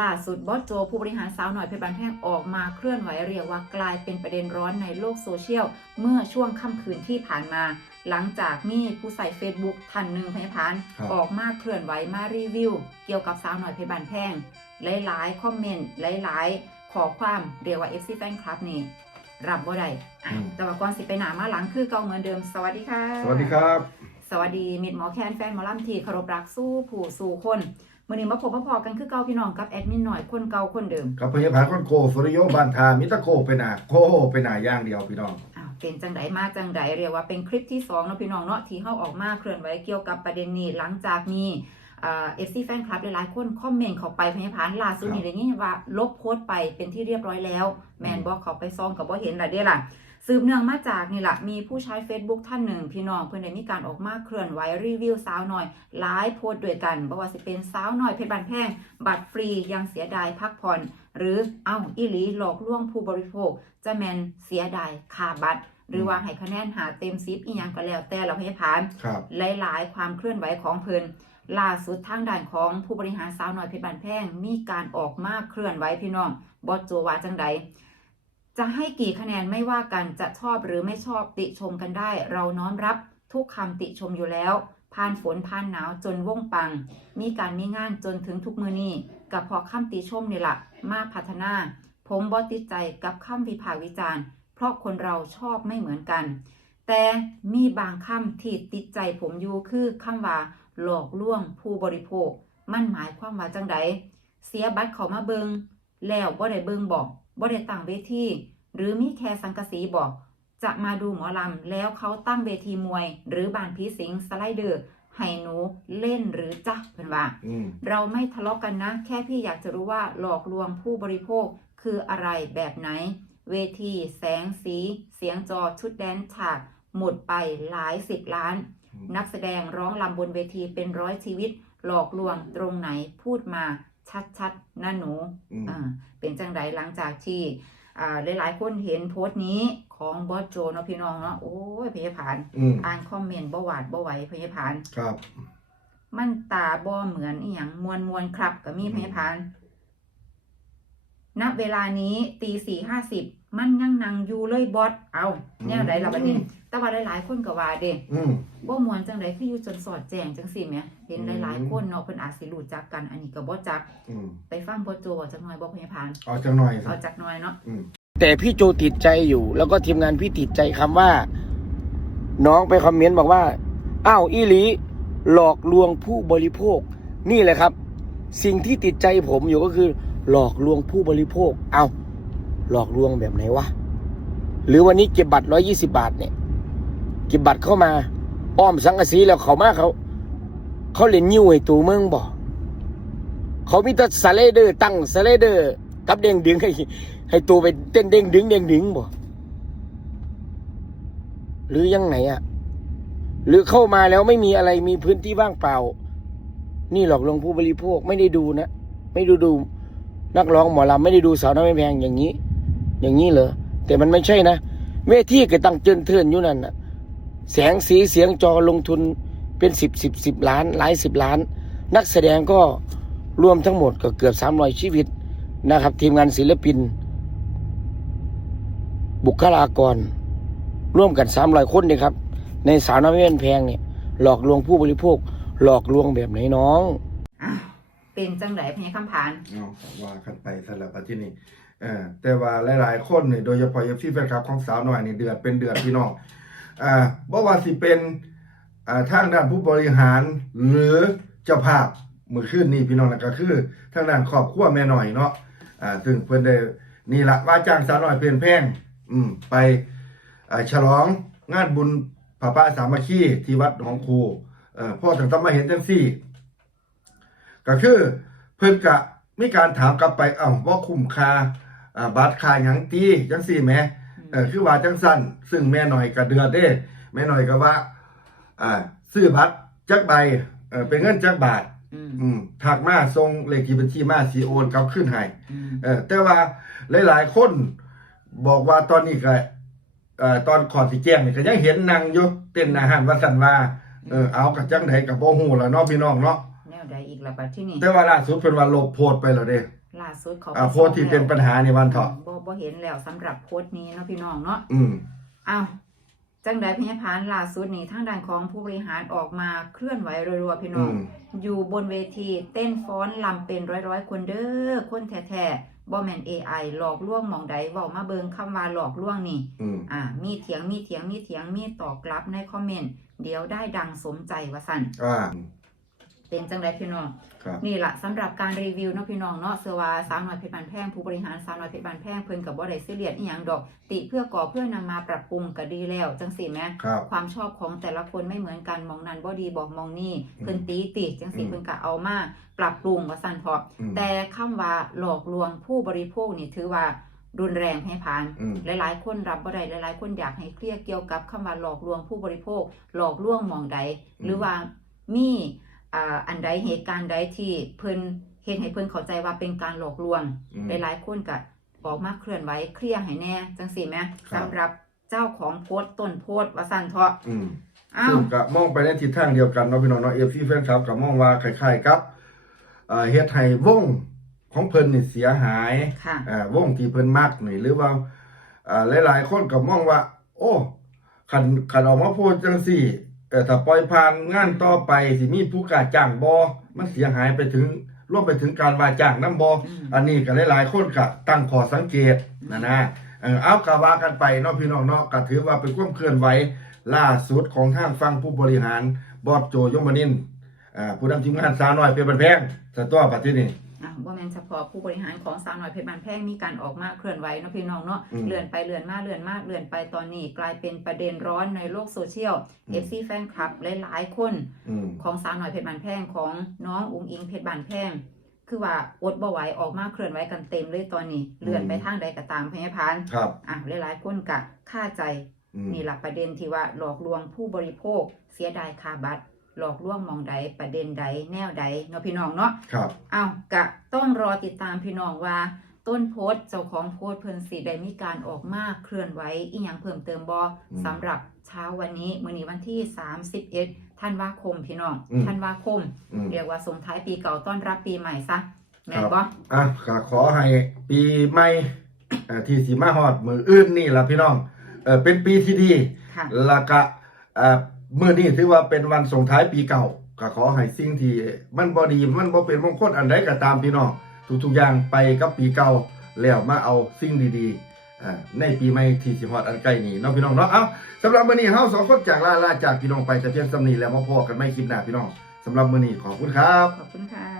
ล่าสุดบอสโจ ผู้บริหารสาวหน่อยเพชรบานแท่งออกมาเคลื่อนไหวเรียกว่ากลายเป็นประเด็นร้อนในโลกโซเชียล เมื่อช่วงค่ำคืนที่ผ่านมา หลังจากมีผู้ใส่ Facebook ท่านหนึ่งพยาพานครับออกมาเคลื่อนไหวมารีวิว เกี่ยวกับสาวหน่อยเพชรบานแท่งหลายๆคอมเมนต์หลายๆ ขอความเรียกว่า FC Fan Club นี่รับบ่ได้อะอืมแต่ว่าก่อนสิไปหนามาหลังคือเก่าเหมือนเดิมสวัสดีค่ะ สวัสดีครับ สวัสดีมิตรหมอแคนแฟนหมอลำที่เคารพรักสู้ผู้สู่คน มื่อนี้มาพบมาพอกันคือเก่าพี่น้องกับแอดมินหน่อยคนเก่าคนเดิมกับพยาบาลคนโกสุริโยบานทามิตะโกเป็นหนาโกเป็นหนาอย่างเดียวพี่น้องอ้าวเป็นจังไดมาจังไดเรียกว่าเป็นคลิปที่สองเนาะพี่น้องเนาะที่เฮาออกมาเคลื่อนไหวเกี่ยวกับประเด็นนี้หลังจากมีเอ่อฟซีแฟนคลับหลายๆคนคอมเมนต์เข้าไปพยาพานล่าสุดนี่ได้ยินว่าลบโพสต์ไปเป็นที่เรียบร้อยแล้ว แมนบอกเขาไปซองกับบ่เห็นล่ะเด้ล่ะ สืบเนื่องมาจากนี่แหละมีผู้ใช้ Facebook ท่านหนึ่ง พี่น้องเพื่อนได้มีการออกมาเคลื่อนไหวรีวิวสาวหน่อยหลายโพสต์ด้วยกันบอกว่าสิเป็นสาวหน่อยเพชรบานแพงบัตรฟรียังเสียดายพักผ่อน หรือเอ้าอีหลีหลอกลวงผู้บริโภค จะแมนเสียดายค่าบัตรหรือว่าให้คะแนนหาเต็มซิปอีหยังก็แล้วแต่เราให้ผ่านครับหลายๆ ความเคลื่อนไหวของเพิ่นล่าสุดทางด้านของผู้บริหารสาวน้อยเพชรบานแพงมีการออกมาเคลื่อนไหวพี่น้องบอสโจว่าจังใด จะให้กี่คะแนนไม่ว่ากันจะชอบหรือไม่ชอบติชมกันได้ เราน้อมรับทุกคำติชมอยู่แล้วผ่านฝนผ่านหนาวจนว่องปัง มีการมีงานจนถึงทุกมือนี้กับพอคำติชมนี่แหละมาพัฒนา ผมบอติดใจกับคำวิพากษ์วิจารณ์ เพราะคนเราชอบไม่เหมือนกัน แต่มีบางคำที่ติดใจผมอยู่คือคำว่า หลอกลวงผู้บริโภค มันหมายความว่าจังใดเสียบัตรเขามาเบิงแล้วบ่ได้เบิงบอก บ่ได้ตั้งเวทีหรือมีแค่สังกะสีบอก จะมาดูหมอลำแล้วเขาตั้งเวทีมวย หรือบานผีสิงสไลเดอร์ให้หนูเล่นหรือจ๊ะเพิ่นว่าอืมเราไม่ทะเลาะกันนะ แค่พี่อยากจะรู้ว่าหลอกลวงผู้บริโภคคืออะไรแบบไหน เวที แสงสี เสียงจอชุดแดนซ์ฉาก หมดไปหลายสิบล้าน นักแสดงร้องลำบนเวทีเป็นร้อยชีวิต หลอกลวงตรงไหนพูดมา ชัดๆนะหนูอืมอ่าเป็นจังไดหลังจากที่อ่าหลายๆคนเห็นโพสต์นี้ของบอสโจเนาะพี่น้องเนาะโอ้ยพยาผานอืมอ่านคอมเมนต์บ่หวาดบ่ไหวพยาผานครับ มันตาบ่เหมือนอีหยังมวลมวลครับก็มีอืมพยาพาน ณเวลานี้ตีสี่ห้าสิบมันยังนั่งอยู่เลยบอสเอาแนวใดล่ะบัดนี้ แต่ว่าหลายๆคนก็ว่าเด้อืม บ่มวนจังไดคืออยู่จนสอดแจงจังซี่แหมเห็นอืมหลายๆคนเนาะเพิ่นอาจสิรู้จักกันอันนี้ก็บ่จักอืมไปฟังบ่โจว่าจักหน่อยบ่พยาพานเอาจังหน่อยสิเอาจักหน่อยเนาะอืมแต่พี่โจติดใจอยู่ แล้วก็ทีมงานพี่ติดใจคำว่า น้องไปคอมเมนต์บอกว่า อ้าวอีหลี หลอกลวงผู้บริโภค นี่แหละครับ สิ่งที่ติดใจผมอยู่ก็คือ หลอกลวงผู้บริโภค เอาหลอกลวงแบบไหนวะ หรือวันนี้เก็บบัตรร้อยี่สิบาทเนี่ย เก็บบัตรเข้ามา อ้อมสังกะสีแล้วเขามาเขา เขาเล่นยิ้วให้ตูเมืองบอก เขามีแต่สไลเดอร์ ตั้งสไลเดอร์ กับเด้งดึงให้ให้ตัวไปเต้นเด้งดึงเด้งดึงบ่หรือยังไงอะ่ะ หรือเข้ามาแล้วไม่มีอะไรมีพื้นที่ว่างเปล่า นี่หลอกลวงผู้บริโภคไม่ได้ดูนะ ไม่ดูดู นักร้องหมอลำไม่ได้ดูสาวน้อยแพงอย่างนี้ อย่างนี้เหรอแต่มันไม่ใช่นะเวทีก็ตั้งเจินเทินอยู่นั่นนะแสงสีเสียงจอลงทุนเป็นสิบสิบสิบล้าน หลายสิบล้าน นักแสดงก็รวมทั้งหมดก็เกือบสามรอยชีวิตนะครับ ทีมงานศิลปิน บุคลากร ร่วมกันสามรอยคนเนี่ยครับ ในสาวน้อยไม่เป็นแพงเนี่ยหลอกลวงผู้บริโภค หลอกลวงแบบไหนน้อง เป็นจังไดพยาคำผานเอาว่ากันไปสลับที่นี่เออแต่ว่าหลาย ๆ คนเนี่ยโดยเฉพาะเอฟซีแฟนคลับของสาวหน่อยนี่เดือดเป็นเดือดพี่น้องอ่าบ่ว่าสิเป็นอ่าทางด้านผู้บริหารหรือเจ้าภาพมือขึ้นนี่พี่น้องนะก็คือทางด้านครอบครัวแม่หน่อยเนาะอ่าซึ่งเพิ่อนได้นี่ละว่าจ้างสาวหน่อยเปลี่ยนแพงอืมไปอ่าฉลองงานบุญพระป่าสามัคคีที่วัดหนองครูเอ่อพ่อถึงต้องมาเห็นจังซี่ ก็คือเพิ่นกะมีการถามกลับไปเอ้าว่าคุ้มค่าอ่าบัตรค่าหยังตีจังซี่แหมเออคือว่าจังสั้นซึ่งแม่หน่อยก็เดือดเด้ แม่หน่อยก็ว่า อ่า ซื้อบัตรจักใบเออเป็นเงินจักบาท อืม อืมถักมาส่งเลขที่บัญชีมาสิโอนกลับขึ้นให้อืม เออแต่ว่าหลายๆคนบอกว่าตอนนี้ก็เอ่อตอนขอสิแจ้งนี่ก็ยังเห็นนางอยู่เต้นอาหารว่าสันว่าเออเอากับจังไดกับบ่ฮู้ล่ะเนาะพี่น้องเนาะแนวใดอีก ล่ะบัดที่นี่แต่ว่าล่าสุดเพิ่นว่าลบโพสต์ไปแล้วเด้สุดเขาอ่าโพสต์ที่เป็นปัญหาในวันเถาะบ่บ่เห็นแล้วสำหรับโพสต์นี้เนาะพี่น้องเนาะอืม อ้าวจังใดพยาพานล่าสุดนี้ทางด้านของผู้บริหารออกมาเคลื่อนไหวรัวๆพี่น้อืองมอยู่บนเวทีเต้นฟ้อนลำเป็นร้อยๆ คนเด้อคนแท้ๆบ่แม่น AI หลอกลวงหมองใดเว้ามาเบิงคำว่าหลอกลวงนี่ อืม อ่า มีเถียงมีเถียงมีเถียงมีตอบกลับในคอมเมนต์ เดี๋ยวได้ดังสมใจว่าสั่น อ่า เป็นจังใดพี่น้อง ครับ นี่แหละสำหรับการรีวิวเนาะพี่น้องเนาะเสือว่าสาวน้อยเพชรบานแพงผู้บริหารสาวน้อยเพชรบานแพงเพิ่นกับบ่ได้ซีเรียสอีหยังดอก ติเพื่อก่อเพื่อนำมาปรับปรุงก็ดีแล้วจังสี่แหม ครับ ความชอบของแต่ละคนไม่เหมือนกันมองนั้นบ่ดีบอกมองนี่อืมเพิ่นตีติจังสี่อืม เพิ่นก็เอามาปรับปรุงว่าซั่นพออืมแต่คำว่าหลอกลวงผู้บริโภคนี่ถือว่ารุนแรงให้ผ่าน อืม หลายๆ คนรับบ่ได้หลายๆ คนอยากให้เคลียร์เกี่ยวกับคำว่าหลอกลวงผู้บริโภค หลอกลวงหมองใด หรือว่ามี อ่าอันใดเหตุการณ์ใดที่เพิ่นเฮ็ดให้เพิ่นเข้าใจว่าเป็นการหลอกลวงอืมหลายๆคนก็ออกมาเคลื่อนไหวเคลียร์ให้แน่จังซี่แหมครับสำหรับเจ้าของโพสต์ต้นโพสต์ว่าซั่นเถาะอืมอ้าวซึ่งก็มองไปในทิศทางเดียวกันเนาะพี่น้องเนาะเอฟซีแฟนคลับก็มองว่าคล้ายๆกับอ่าเฮ็ดให้วงของเพิ่นนี่เสียหายค่ะอ่าวงที่เพิ่นมักนี่หรือว่าอ่าหลายๆคนก็มองว่า โอ้คันคันออกมาพูดจังซี่ เออถ้าปล่อยผ่านงานต่อไปสิมีผู้กล้าจ้างบ่มันเสียหายไปถึงรวมไปถึงการว่าจ้างนำบ่อืมอันนี้ก็หลายๆคนก็ตั้งข้อสังเกตนะนะเออเอากะว่ากันไปเนาะพี่น้องเนาะก็ถือว่าเป็นความเคลื่อนไหวล่าสุดของทางฝั่งผู้บริหารบอสโจยมนินทร์อ่าผู้นำทีมงานสาวน้อยเป็นบันแพงสะตัวปัจจุบัน อะบ่แม่นเฉพาะผู้บริหารของสาวน้อยเพชรบานแพงมีการออกมาเคลื่อนไหวเนาะพี่น้องเนาะอืม เลื่อนไปเลื่อนมาเลื่อนมาเลื่อนไปตอนนี้ กลายเป็นประเด็นร้อนในโลกโซเชียลอืม FC แฟนคลับหลายๆคน อืม ของสาวน้อยเพชรบานแพงของน้องอุงอิงเพชรบานแพงคือว่าอดบ่ไหวออกมาเคลื่อนไหวกันเต็มเลยตอนนี้ เลื่อนไปทางใดก็ตามพยาพานครับอะหลายๆคนกะค่าใจอืมนี่หลักประเด็นที่ว่าหลอกลวงผู้บริโภคเสียดายค่าบัตร หลอกลวงมองใดประเด็นใดแนวใดเนาะพี่น้องเนาะครับอ้าวกะต้องรอติดตามพี่น้องว่า ต้นโพสต์เจ้าของโพสต์เพิ่นสิได้มีการออกมาเคลื่อนไหวอีหยังเพิ่มเติมบ่มสำหรับเช้าวันนี้มื้อนี้วันที่ 31ธันวาคมพี่น้องอืมธันวาคมอืมเรียกว่าส่งท้ายปีเก่าต้อนรับปีใหม่ซะแม่นครับบ่อะก็ขอให้ปีใหม่อ่าที่สิมาฮอดมืออื่นนี่ล่ะพี่น้องเออเป็นปีที่ดีค่ะแล้วก็อ่ เมื่อนี้ถือว่าเป็นวันส่งท้ายปีเก่าก็ขอให้สิ่งที่มันบ่ดีมันบ่เป็นมงคลอันใดก็ตามพี่น้องทุกๆอย่างไปกับปีเก่าแล้วมาเอาสิ่งดีๆในปีใหม่ที่สิฮอดอันใกล้นี้เนาะพี่น้องเนาะเอาสำหรับมื้อนี้เฮาสองคนจากลาลาจากพี่น้องไปแต่เพียงสำนีแล้วมาพอกันไม่คลิปหน้าพี่น้องสำหรับมื้อนี้ขอบคุณครับขอบคุณค่ะ